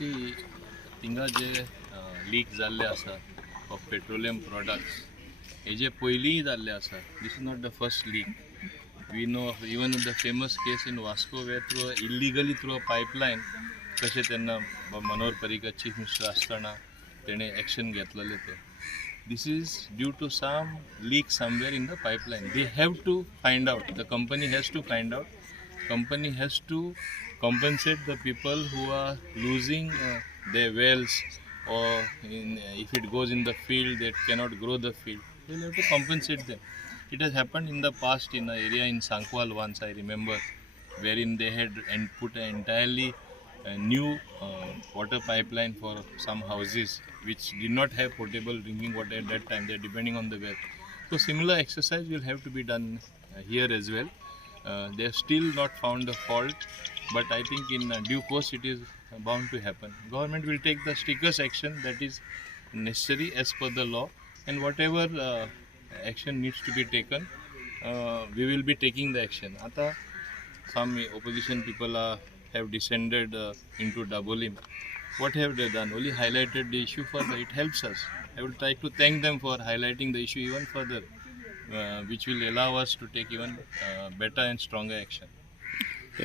See, थिंगा जे leak जाल्ले आसा ऑफ पेट्रोलियम प्रोडक्ट्स हे जे पयलींय जाल्ले आसा. This is not the first leak. We know even the famous case in Vasco where through illegally through a pipeline कशें तेन्ना मनोहर पर्रीकर चीफ मिनिस्टर आसतना तेणें एक्शन घेतलेलें तें. This is due to some leak somewhere in the pipeline. They have to find out. The company has to find out. Company has to compensate the people who are losing their wells, or if it goes in the field, they cannot grow the field. They will have to compensate them. It has happened in the past in an area in Sankwal once, I remember, wherein they had put an entirely new water pipeline for some houses which did not have potable drinking water at that time. They are depending on the well. So similar exercise will have to be done here as well. They have still not found the fault, but I think in due course it is bound to happen. Government will take the strictest action that is necessary as per the law, and whatever action needs to be taken, we will be taking the action. Ata some opposition people have descended into doubling. What have they done? Only highlighted the issue further. It helps us. I will try to thank them for highlighting the issue even further, which will allow us to take even better and stronger action.